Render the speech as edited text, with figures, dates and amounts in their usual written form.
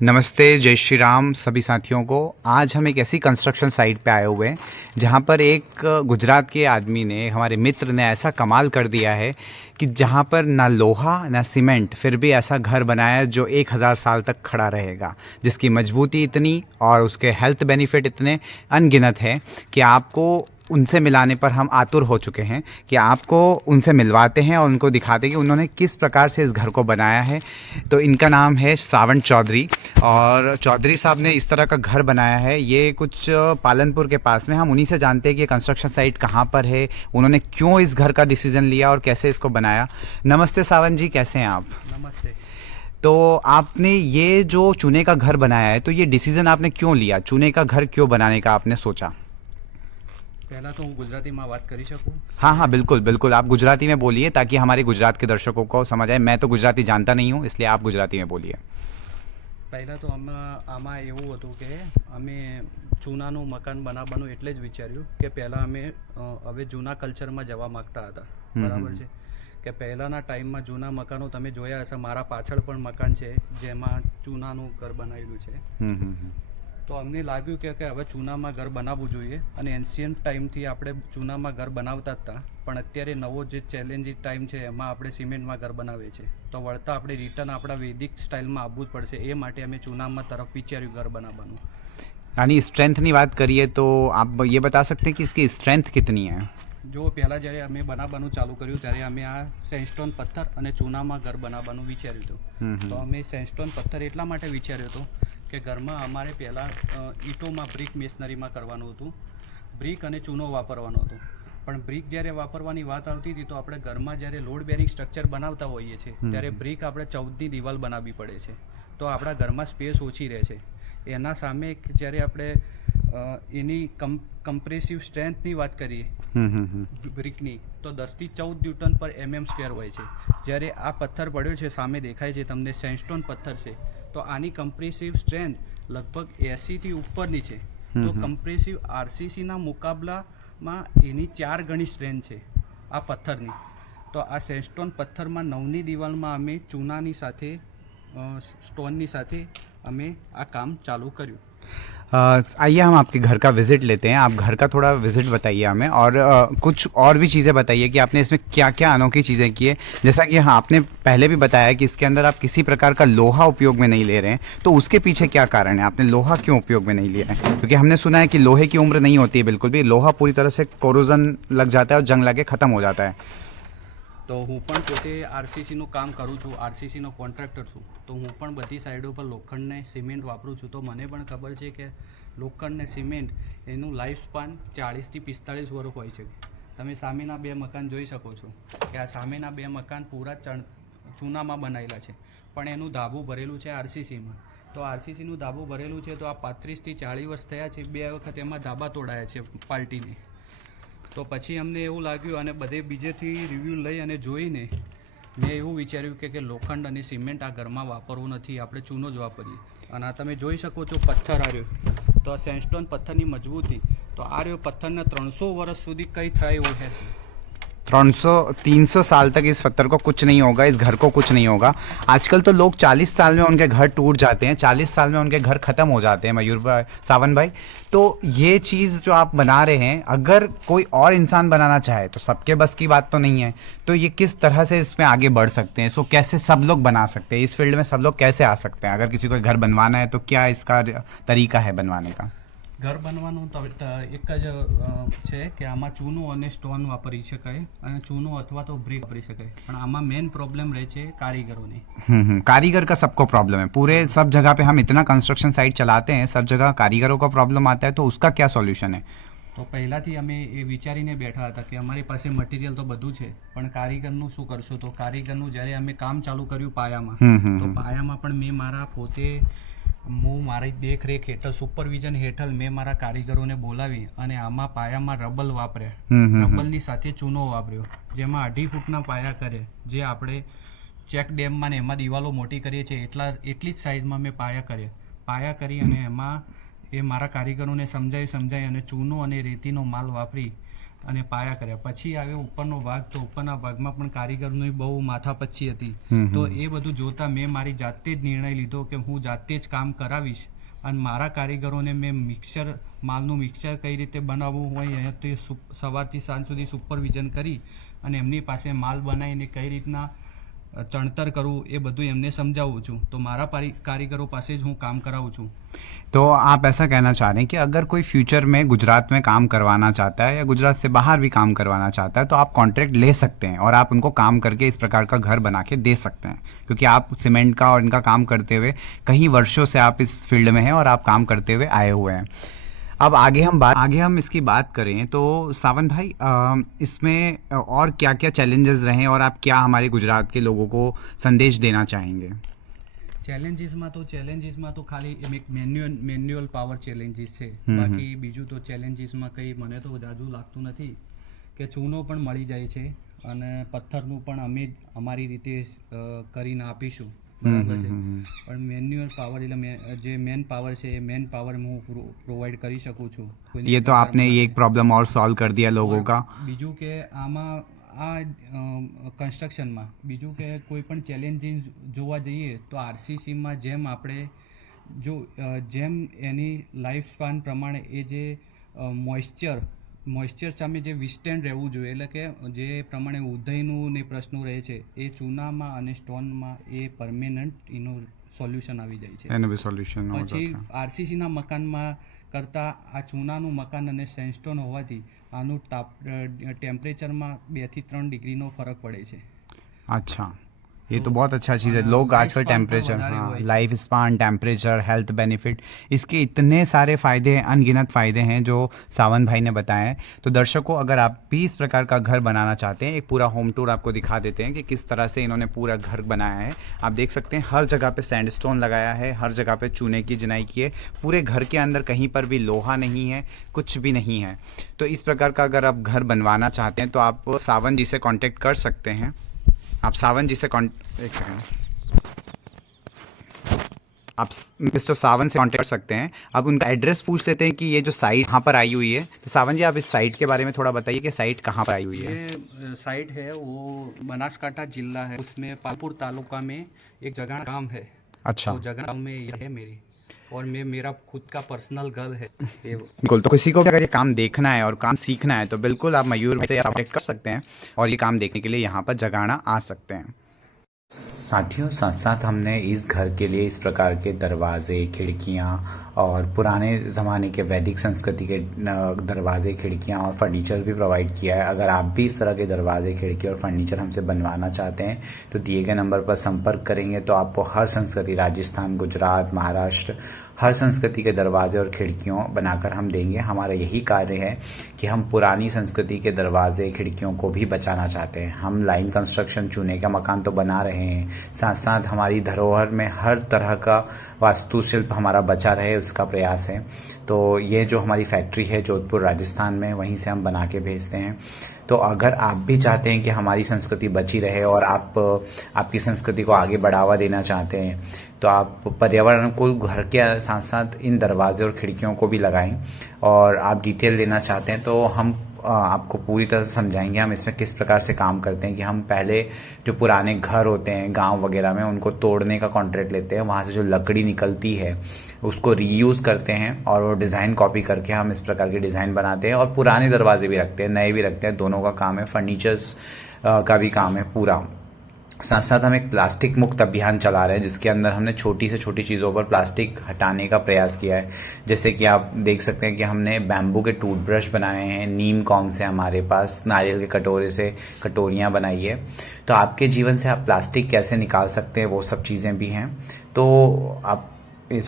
नमस्ते, जय श्री राम सभी साथियों को। आज हम एक ऐसी कंस्ट्रक्शन साइट पे आए हुए हैं जहाँ पर एक गुजरात के आदमी ने, हमारे मित्र ने ऐसा कमाल कर दिया है कि जहाँ पर ना लोहा ना सीमेंट, फिर भी ऐसा घर बनाया है जो 1000 साल तक खड़ा रहेगा, जिसकी मजबूती इतनी और उसके हेल्थ बेनिफिट इतने अनगिनत हैं कि आपको उनसे मिलाने पर हम आतुर हो चुके हैं कि आपको उनसे मिलवाते हैं और उनको दिखाते हैं कि उन्होंने किस प्रकार से इस घर को बनाया है। तो इनका नाम है श्रावण चौधरी और चौधरी साहब ने इस तरह का घर बनाया है। ये कुछ पालनपुर के पास में, हम उन्हीं से जानते हैं कि ये कंस्ट्रक्शन साइट कहाँ पर है, उन्होंने क्यों इस घर का डिसीजन लिया और कैसे इसको बनाया। नमस्ते सावन जी, कैसे हैं आप? नमस्ते। तो आपने ये जो चूने का घर बनाया है, तो ये डिसीजन आपने क्यों लिया, चूने का घर क्यों बनाने का आपने सोचा? પહેલાં તો હું ગુજરાતીમાં વાત કરી શકું? हाँ हाँ, बिल्कुल बिल्कुल, आप गुजराती में बोलिए ताकि हमारे गुजरात के दर्शकों को समझ आए। मैं तो गुजराती जानता नहीं हूँ, इसलिए आप गुजराती में बोलिए। પહેલાં તો આમાં એવું હતું કે અમે ચૂનાનું મકાન બનાવવાનું એટલે જ વિચાર્યું કે પહેલાં અમે હવે જૂના કલ્ચરમાં જવા માગતા હતા, બરાબર છે? કે પહેલાંના ટાઈમમાં જૂના મકાનો તમે જોયા હશે, મારા પાછળ પણ મકાન છે જેમાં ચૂનાનું ઘર બનાવેલું છે. તો અમને લાગ્યું કે હવે ચૂનામાં ઘર બનાવવું જોઈએ અને એન્શિયન્ટ ટાઈમથી આપણે ચૂનામાં ઘર બનાવતા જ હતા, પણ અત્યારે નવો જે ચેલેન્જીસ ટાઈમ છે એમાં આપણે સિમેન્ટમાં ઘર બનાવીએ છીએ, તો વળતા આપણે રિટર્ન આપણા વૈદિક સ્ટાઇલમાં આવવું જ પડશે. એ માટે અમે ચૂનામાં તરફ વિચાર્યું ઘર બનાવવાનું. यानी स्ट्रेंथની વાત કરીએ तो आप ये बता सकते हैं कि इसकी स्ट्रेंथ कितनी है? જો પહેલાં જ્યારે અમે બનાવવાનું ચાલુ કર્યું ત્યારે અમે આ સેન્ડસ્ટોન પથ્થર અને ચૂનામાં ઘર બનાવવાનું વિચાર્યું હતું. તો અમે સેન્ડસ્ટોન પથ્થર એટલા માટે વિચાર્યું હતું કે ઘરમાં અમારે પહેલાં ઈંટોમાં બ્રિક મેશનરીમાં કરવાનું હતું, બ્રિક અને ચૂનો વાપરવાનો હતો. પણ બ્રિક જ્યારે વાપરવાની વાત આવતી હતી તો આપણે ઘરમાં જ્યારે લોડ બેરિંગ સ્ટ્રક્ચર બનાવતા હોઈએ છીએ ત્યારે બ્રિક આપણે 14ની દિવાલ બનાવવી પડે છે, તો આપણા ઘરમાં સ્પેસ ઓછી રહે છે. એના સામે જ્યારે આપણે એની કમ્પ્રેસિવ સ્ટ્રેન્થની વાત કરીએ બ્રિકની તો 10થી 14 ન્યૂટન પર mm² હોય છે. જ્યારે આ પથ્થર પડ્યો છે સામે દેખાય છે તમને, સેન્ડસ્ટોન પથ્થર છે, તો આની કમ્પ્રેસિવ સ્ટ્રેન્થ લગભગ 80થી ઉપરની છે. તો કમ્પ્રેસિવ આરસીસીના મુકાબલામાં એની 4 ગણી સ્ટ્રેન્થ છે આ પથ્થરની. તો આ સેન્ડસ્ટોન પથ્થરમાં 9ની દિવાલમાં અમે ચૂનાની સાથે સ્ટોનની સાથે અમે આ કામ ચાલू કર્યું. आइए हम आपके घर का विज़िट लेते हैं। आप घर का थोड़ा विज़िट बताइए हमें और कुछ और भी चीज़ें बताइए कि आपने इसमें क्या क्या अनोखी चीज़ें की है। जैसा कि हाँ, आपने पहले भी बताया कि इसके अंदर आप किसी प्रकार का लोहा उपयोग में नहीं ले रहे हैं, तो उसके पीछे क्या कारण है? आपने लोहा क्यों उपयोग में नहीं लिया है? क्योंकि हमने सुना है कि लोहे की उम्र नहीं होती है बिल्कुल भी, लोहा पूरी तरह से कोरोजन लग जाता है और जंग लगे ख़त्म हो जाता है. તો હું પણ પોતે આરસીસીનું કામ કરું છું, આરસીસીનો કોન્ટ્રાક્ટર છું, તો હું પણ બધી સાઈડો પર લોખંડને સિમેન્ટ વાપરું છું. તો મને પણ ખબર છે કે લોખંડ ને સિમેન્ટ એનું લાઈફ સ્પાન 40થી 45 વર્ષ હોય છે. તમે સામેના 2 મકાન જોઈ શકો છો કે આ સામેના 2 મકાન પૂરા ચૂનામાં બનાવેલા છે, પણ એનું ધાબું ભરેલું છે આરસીસીમાં. તો આરસીસીનું ધાબું ભરેલું છે તો આ 35થી 40 વર્ષ થયા છે, 2 વખત એમાં ધાબા તોડાયા છે પાર્ટીને. તો પછી અમને એવું લાગ્યું અને બધે બીજેથી રિવ્યૂ લઈ અને જોઈને મેં એવું વિચાર્યું કે લોખંડ અને સિમેન્ટ આ ઘરમાં વાપરવું નથી, આપણે ચૂનો જ વાપરીએ. અને આ તમે જોઈ શકો છો પથ્થર આ રહ્યો, તો આ સેન્ડસ્ટોન પથ્થરની મજબૂતી, તો આ રહ્યો પથ્થરને 300 વર્ષ સુધી કંઈ થાય એવું છે. 300 साल तक इस पत्थर को कुछ नहीं होगा, इस घर को कुछ नहीं होगा. आजकल तो लोग 40 साल में उनके घर टूट जाते हैं, 40 साल में उनके घर ख़त्म हो जाते हैं. मयूर भाई, सावन भाई, तो ये चीज़ जो आप बना रहे हैं, अगर कोई और इंसान बनाना चाहे तो सबके बस की बात तो नहीं है, तो ये किस तरह से इसमें आगे बढ़ सकते हैं? इसको कैसे सब लोग बना सकते हैं? इस फील्ड में सब लोग कैसे आ सकते हैं? अगर किसी को घर बनवाना है तो क्या इसका तरीका है बनवाने का? ઘર બનવાનું તો એક જ છે કે આમાં ચૂનો અને સ્ટોન વાપરી શકાય અને ચૂનો અથવા તો બ્રિક વાપરી શકાય, પણ આમાં મેઇન પ્રોબ્લેમ રહે છે કારીગરોની. कारीगर का सबको प्रॉब्लम है. पूरे सब जगह पे हम इतना कंस्ट्रक्शन साइट चलाते हैं, सब जगह कारीगरों का प्रॉब्लम आता है, तो उसका क्या सॉल्यूशन है? તો પહેલાંથી અમે એ વિચારીને બેઠા હતા કે અમારી પાસે મટીરિયલ તો બધું છે, પણ કારીગરનું શું કરશું? તો કારીગરનું જ્યારે અમે કામ ચાલુ કર્યું પાયામાં, તો પાયામાં પણ મેં મારા પોતે હું મારી દેખરેખ હેઠળ, સુપરવિઝન હેઠળ મેં મારા કારીગરોને બોલાવી અને આમાં પાયામાં રબલ વાપર્યા, રબલની સાથે ચૂનો વાપર્યો, જેમાં 2.5 ફૂટના પાયા કરે, જે આપણે ચેક ડેમમાં ને એમાં દિવાલો મોટી કરીએ છીએ એટલી જ સાઇઝમાં મેં પાયા કરી અને એમાં એ મારા કારીગરોને સમજાવી અને ચૂનો અને રેતીનો માલ વાપરી અને પાયા કર્યા. પછી આવ્યો ઉપરનો ભાગ, તો ઉપરના ભાગમાં પણ કારીગરની બહુ માથાપચ્છી હતી. તો એ બધું જોતા મેં મારી જાતે જ નિર્ણય લીધો કે હું જાતે જ કામ કરાવીશ અને મારા કારીગરોને મેં માલનું મિક્સર કઈ રીતે બનાવવું હોય અહીંયાથી સવારથી સાંજ સુધી સુપરવિઝન કરી અને એમની પાસે માલ બનાવીને કઈ રીતના चणतर करूँ ये બધું એમને સમજાવું છું. तो મારા कारीगरों પાસે જ હું કામ કરાવું છું. तो आप ऐसा कहना चाह रहे हैं कि अगर कोई फ्यूचर में गुजरात में काम करवाना चाहता है या गुजरात से बाहर भी काम करवाना चाहता है तो आप कॉन्ट्रैक्ट ले सकते हैं और आप उनको काम करके इस प्रकार का घर बना के दे सकते हैं, क्योंकि आप सीमेंट का और इनका काम करते हुए कई वर्षों से आप इस फील्ड में हैं और आप काम करते हुए आए हुए हैं. अब आगे हम इसकी बात करें तो सावन भाई, इसमें और क्या क्या चैलेंजेस रहे और आप क्या हमारे गुजरात के लोगों को संदेश देना चाहेंगे? ચેલેન્જીસમાં તો ખાલી એક મેન્યુઅલ પાવર ચેલેન્જીસ છે. બાકી બીજું તો ચેલેન્જીસમાં કંઈ મને તો જાજુ લાગતું નથી. કે ચૂનો પણ મળી જાય છે અને પથ્થરનું પણ અમે અમારી રીતે કરીને આપીશું, બરાબર છે. પણ મેન્યુઅલ પાવર એટલે જે મેન પાવર છે એ મેન પાવર હું પ્રોવાઈડ કરી શકું છું. ये तो आपने ये एक प्रॉब्लम और सॉल्व कर दिया लोगों का. બીજું કે આમાં આ કન્સ્ટ્રક્શનમાં બીજું કે કોઈ પણ ચેલેન્જીસ જોવા જઈએ તો આરસીસીમાં જેમ આપણે જેમ એની લાઈફ સ્પાન પ્રમાણે એ જે મોઇશ્ચર સામે જે વિસ્ટેન્ડ રહેવું જોઈએ, એટલે કે જે પ્રમાણે ઉધઈનું ને પ્રશ્નો રહે છે એ ચૂનામાં અને સ્ટોનમાં એ પરમેનન્ટ એનું સોલ્યુશન આવી જાય છે. એનું બી સોલ્યુશન પછી આરસીસીના મકાનમાં કરતાં આ ચૂનાનું મકાન અને સેન્ડસ્ટોન હોવાથી આનું ટેમ્પરેચરમાં 2 થી 3 ડિગ્રીનો ફરક પડે છે. अच्छा, ये तो बहुत अच्छा चीज़ है. लोग आजकल टेम्परेचर, हाँ, life span, temperature, health benefit, इसके इतने सारे फ़ायदे हैं, अनगिनत फ़ायदे हैं जो सावन भाई ने बताए हैं. तो दर्शकों, अगर आप भी इस प्रकार का घर बनाना चाहते हैं, एक पूरा होम टूर आपको दिखा देते हैं कि किस तरह से इन्होंने पूरा घर बनाया है. आप देख सकते हैं हर जगह पे सैंडस्टोन लगाया है, हर जगह पे चूने की चिनाई की है. पूरे घर के अंदर कहीं पर भी लोहा नहीं है, कुछ भी नहीं है. तो इस प्रकार का अगर आप घर बनवाना चाहते हैं तो आप सावन जी से कॉन्टेक्ट कर सकते हैं. आप सावन जी से एक सेकंड, आप मिस्टर सावन से कांटेक्ट कर सकते हैं. अब उनका एड्रेस पूछ लेते हैं कि ये जो साइट यहाँ पर आई हुई है, तो सावन जी आप इस साइट के बारे में थोड़ा बताइए कि साइट कहाँ पर आई हुई है. ये साइट है वो बनासकांठा जिला है, उसमें पालपुर तालुका में एक जगह गांव है. अच्छा, तो जगह गांव में ये है मेरी, और मेरा खुद का पर्सनल घर है. बिल्कुल. तो किसी को भी अगर ये काम देखना है और काम सीखना है तो बिल्कुल आप मयूर भाई से कॉन्टेक्ट कर सकते हैं और ये काम देखने के लिए यहाँ पर जगाना आ सकते हैं. साथियों, साथ साथ हमने इस घर के लिए इस प्रकार के दरवाजे, खिड़कियाँ और पुराने ज़माने के वैदिक संस्कृति के दरवाजे, खिड़कियाँ और फर्नीचर भी प्रोवाइड किया है. अगर आप भी इस तरह के दरवाजे, खिड़की और फर्नीचर हमसे बनवाना चाहते हैं तो दिए गए नंबर पर संपर्क करेंगे तो आपको हर संस्कृति, राजस्थान, गुजरात, महाराष्ट्र, हर संस्कृति के दरवाजे और खिड़कियों बनाकर हम देंगे. हमारा यही कार्य है कि हम पुरानी संस्कृति के दरवाजे, खिड़कियों को भी बचाना चाहते हैं. हम लाइन कंस्ट्रक्शन, चूने का मकान तो बना रहे हैं, साथ साथ हमारी धरोहर में हर तरह का वास्तुशिल्प हमारा बचा रहे, उसका प्रयास है. तो ये जो हमारी फैक्ट्री है जोधपुर राजस्थान में, वहीं से हम बना के भेजते हैं. तो अगर आप भी चाहते हैं कि हमारी संस्कृति बची रहे और आप आपकी संस्कृति को आगे बढ़ावा देना चाहते हैं तो आप पर्यावरण अनुकूल घर के साथ साथ इन दरवाजे और खिड़कियों को भी लगाएं. और आप डिटेल लेना चाहते हैं तो हम आपको पूरी तरह से समझाएंगे हम इसमें किस प्रकार से काम करते हैं. कि हम पहले जो पुराने घर होते हैं गांव वगैरह में, उनको तोड़ने का कॉन्ट्रैक्ट लेते हैं. वहाँ से जो लकड़ी निकलती है उसको रीयूज़ करते हैं और वो डिज़ाइन कॉपी करके हम इस प्रकार के डिज़ाइन बनाते हैं. और पुराने दरवाजे भी रखते हैं, नए भी रखते हैं, दोनों का काम है. फर्नीचर्स का भी काम है पूरा. साथ साथ हम एक प्लास्टिक मुक्त अभियान चला रहे हैं जिसके अंदर हमने छोटी से छोटी चीज़ों पर प्लास्टिक हटाने का प्रयास किया है. जैसे कि आप देख सकते हैं कि हमने बैम्बू के टूथब्रश बनाए हैं, नीम कॉम से हमारे पास नारियल के कटोरे से कटोरियाँ बनाई है. तो आपके जीवन से आप प्लास्टिक कैसे निकाल सकते हैं वो सब चीज़ें भी हैं. तो आप